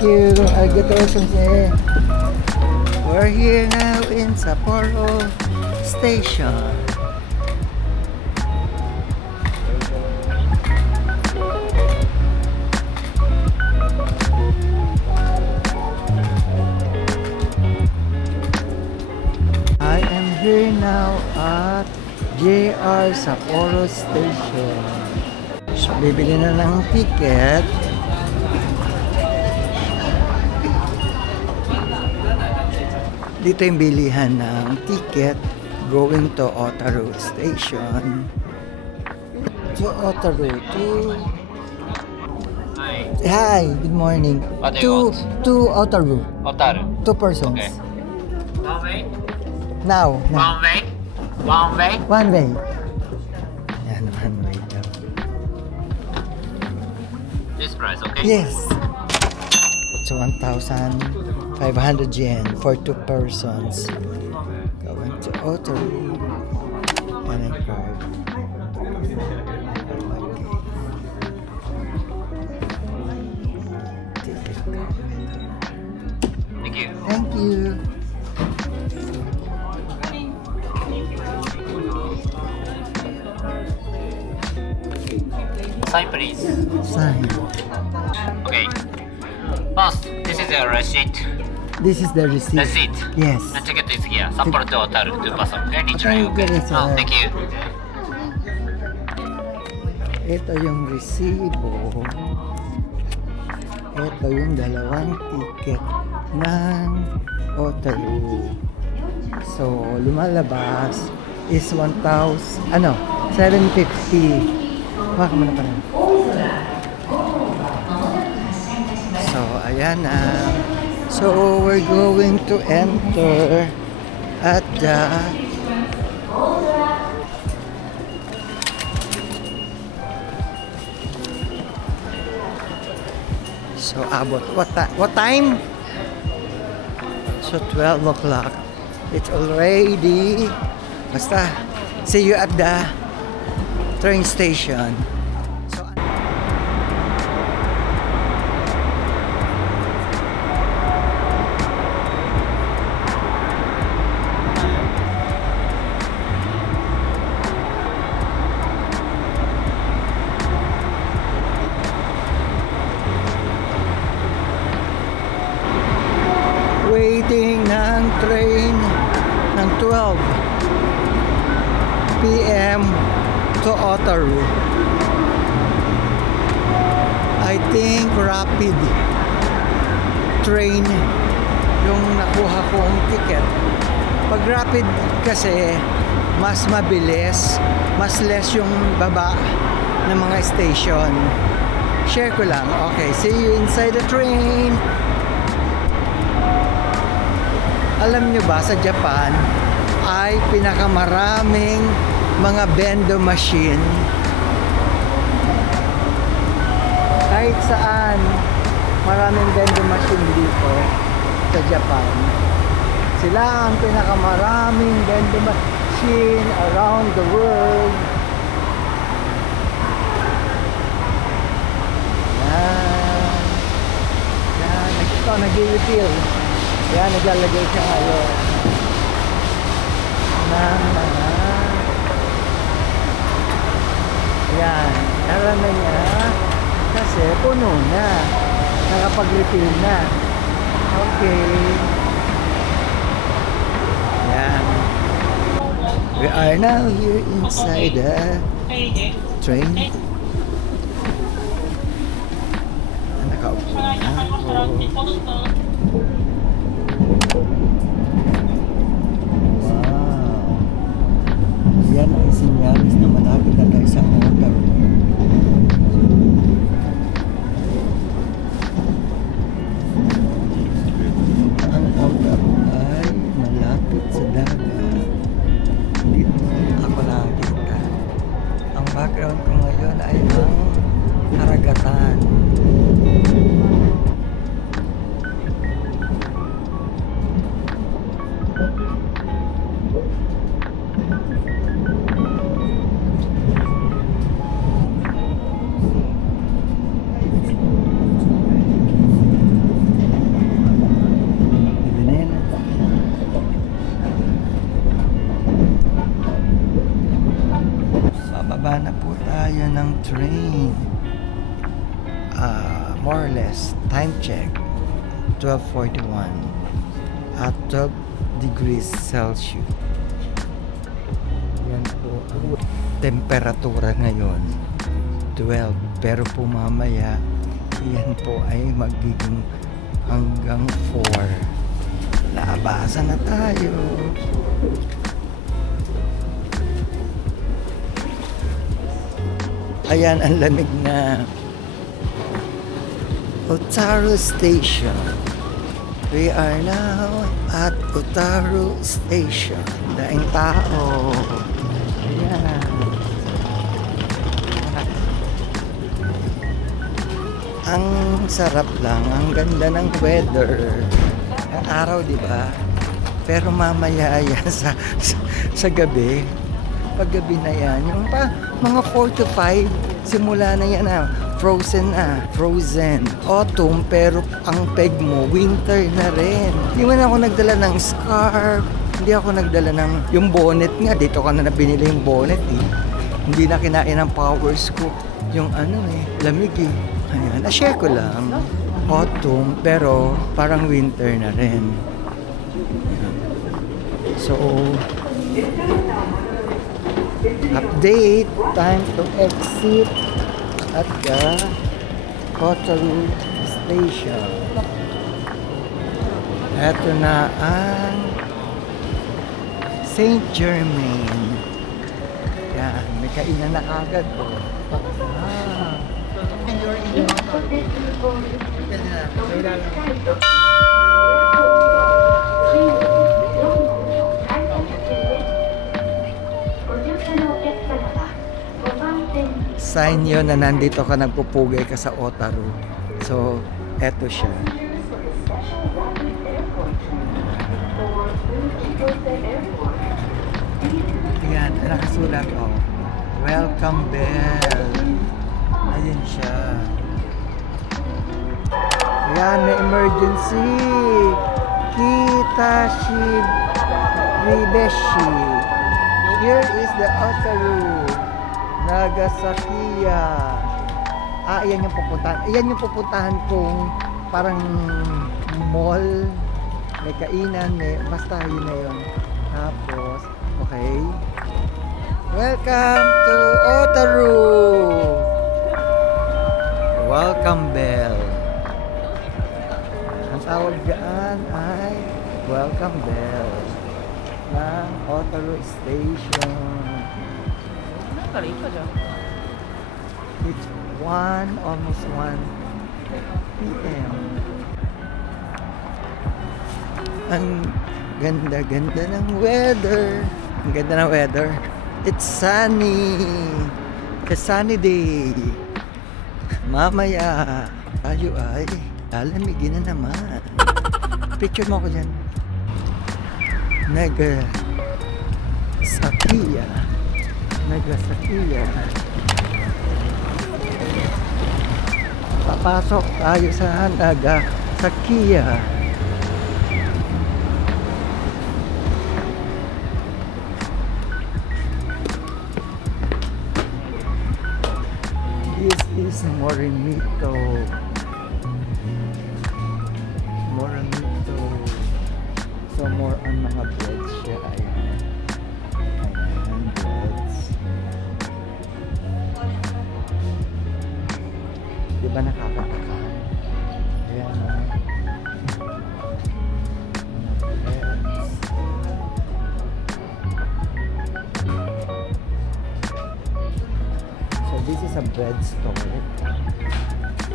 Thank you. We're here now in Sapporo Station. I am here now at JR Sapporo Station. So, bibili na ng ticket. Dito yung bilihan ng ticket going to Otaru Station. To Otaru. Hi, good morning. What do you want? To Otaru. Otaru. 2 persons. Okay. One way? Now. One way? One way? One way. Yan, one way daw. This price, okay? Yes. So 1,500 yen for 2 persons. Going to Otaru. And a card. Ticket card. Thank you. Thank you. Sign, please. Sign. Okay. First, this is your receipt. This is the receipt. Receipt. Yes. The ticket is here. Sapporo to Otaru, 2 person. Any train, Okay, okay? sir. Oh, thank you. Ito yung resibo. Ito yung 2 ticket ng Otaru. So, lumalabas is 750. Baka mo na pa rin. So, ayan na. So, we're going to enter at the so, abot. What time? So, 12 o'clock. It's already. Basta, see you at the train station. So, waiting ng train ng 12 p.m. to Otaru. I think rapid train yung nakuha kong ticket. Pag rapid kasi mas mabilis, mas less yung baba ng mga station. Share ko lang. Okay, see you inside the train. Alam nyo ba, sa Japan ay pinakamaraming mga bendo machine. Kahit saan, maraming bendo machine dito sa Japan. Sila ang pinakamaraming bendo machine around the world. Yan. Yan. Ito, nag-refill. Yan, naglalagay siya ngayon. Yan, alam na niya kasi puno na, nakapag-refill na. Okay. Yan. We are now here inside the train. Nakaupo na ako. Yan ay sinyalis na malapit na tayo sa Otaru. Ang Otaru ay malapit sa dagat. Dito ako nakakita. Ang background ko ngayon ay ang karagatan. more or less. Time check, 12:41 at 12 degrees Celsius. Yan po ang temperatura ngayon, 12. Pero po mamaya, yan po ay magiging hanggang 4. Labasan na tayo. Ayan, ang lamig na. Otaru Station. We are now at Otaru Station. Daing tao. Ayan. Ang sarap lang. Ang ganda ng weather. Ang araw, di ba? Pero mamaya yan sa gabi. Paggabi na yan. Yung pa, mga 4 to 5, simula na yan na. Frozen na. Frozen. Autumn, pero ang peg mo, winter na rin. Hindi man ako nagdala ng scarf. Hindi ako nagdala ng... Yung bonnet nga, dito ka na binili yung bonnet eh. Hindi na kinain ng power scoop. Yung ano eh, lamig eh. Ayan, na-share ko lang. Autumn, pero parang winter na rin. Ayan. So, update. Time to exit at the Otaru Station. Ito na ang Saint Germain. Yan, may kainan na agad po. Sign yun na nandito ka, nagpupugay ka sa Otaru. So, eto siya. Ayan, nakasulat oh. Welcome bell. Ayun siya. Ayan, may emergency. Kitashi Ribeshi. Here is the Otaru Nagasakiya. Ayan yung pupuntahan. Ayan yung pupuntahan kong parang mall. May kainan, basta yun na yun. Tapos, okay. Welcome to Otaru. Welcome bell. Ang tawag dyan ay welcome bell ng Otaru Station. It's almost 1 p.m. Ang ganda-ganda ng weather. Ang ganda ng weather. It's sunny. It's sunny day. Mamaya tayo ay lalamigin na naman. Picture mo ko dyan. Nagasakiya. Nagasakiya. Papasok tayo sa Nagasakiya. This is Morimoto. Morimoto. So more on mga breads siya. Ayan, breads. Diba nakakakakan? Ayan. So this is a bread store.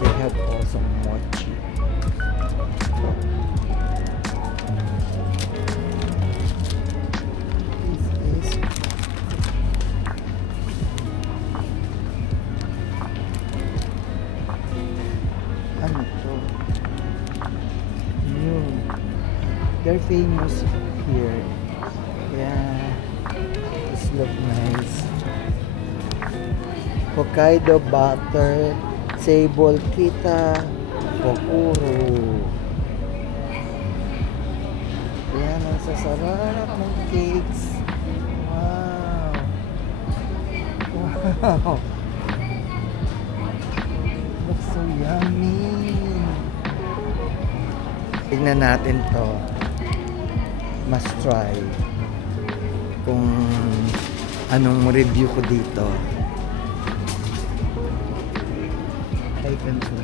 They have also mochi. This is ano to? They're famous here. Yeah, this look nice. Hokkaido butter, sable kita, kokuro. Ayan, ang sasarap ng cakes. Wow. Wow. Looks so yummy. Tingnan natin to. Must try. Kung anong review ko dito. Type ko.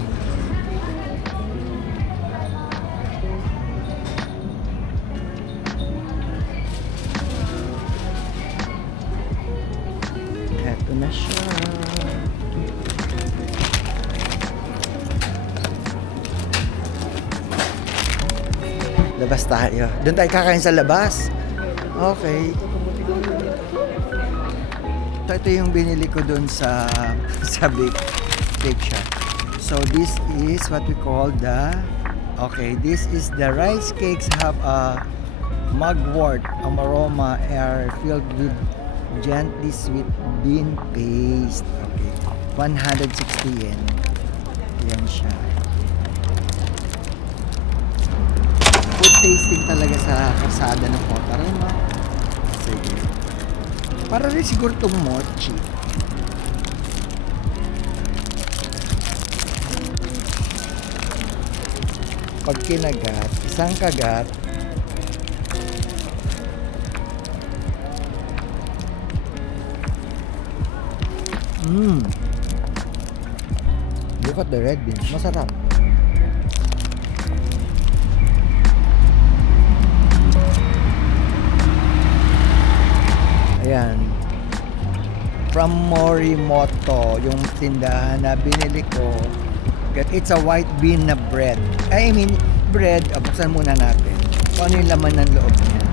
Eto na siya. Labas tayo. Doon tayo kakain sa labas. Okay. Ito yung binili ko doon sa bake shop. So this is what we call this is the rice cakes have a mugwort aroma are filled with gently sweet bean paste. Okay. 160 yen. Yan siya. Food tasting talaga sa kalsada ng Kotarama. Sige. Para rin siguro itong mochi. Pag kinagat, isang kagat, look at the red beans. Masarap. Ayan. From Morimoto, yung tindahan na binili ko. It's a white bean na bread. I mean, bread. Buksan muna natin. Kung ano yung laman ng loob niya.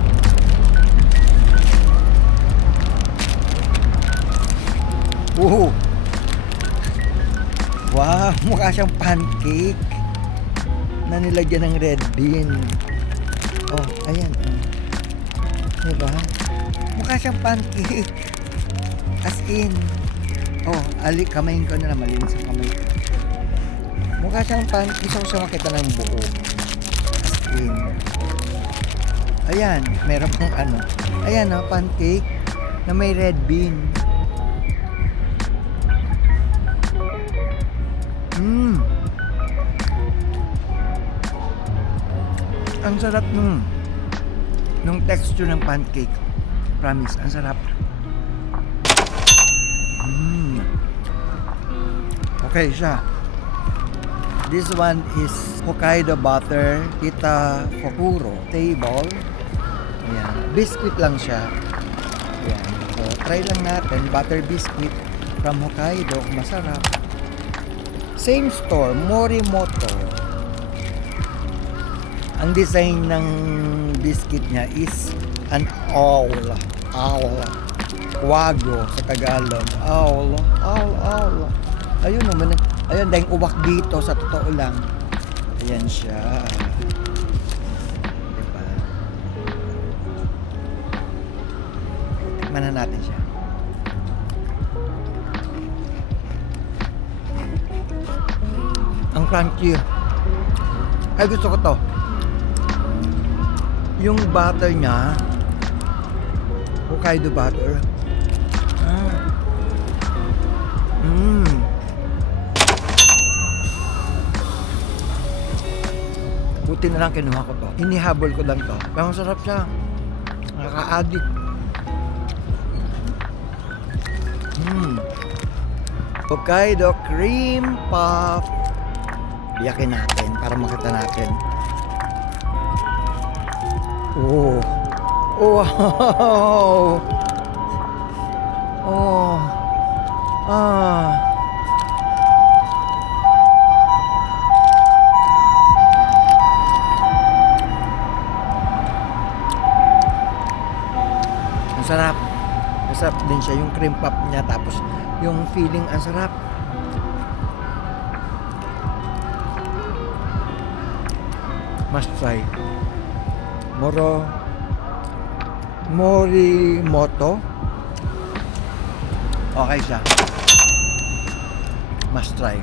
Woohoo! Wow! Mukha siyang pancake na nilagyan ng red bean. Oh, ayan. Diba? Mukha siyang pancake. As in. Oh, kamayin ko na malinis ang kamay ko. Mukha siyang pancake. Gusto ko siya makita ng buo. As in. Ayan. Meron pong ano. Ayan o, pancake na may red bean. Ang sarap nung texture ng pancake. Promise, ang sarap. Okay siya. This one is Hokkaido butter Kita Fokuro table. Ayan. Biscuit lang siya. Ayan. So, try lang natin. Butter biscuit from Hokkaido. Masarap. Same store, Morimoto. Ang design ng biscuit niya is an owl. Wago sa Tagalog. Owl. Ayun naman. Ayun, dahil uwak dito sa totoo lang. Ayan siya. Diba? Tikman na natin siya. Ang crunchy. Ay, gusto ko to. Yung butter niya, Hokkaido butter. Buti na lang kinuha ko to. Hinihabol ko lang to. Pero masarap siya. Nakaka-addict. Hokkaido cream puff. Biyakin natin para makita natin. Oh. Wow. Oh. Ang sarap. Masarap din siya yung cream puff niya, tapos yung feeling ang sarap. Must try. Morimoto. Okay siya. Must try.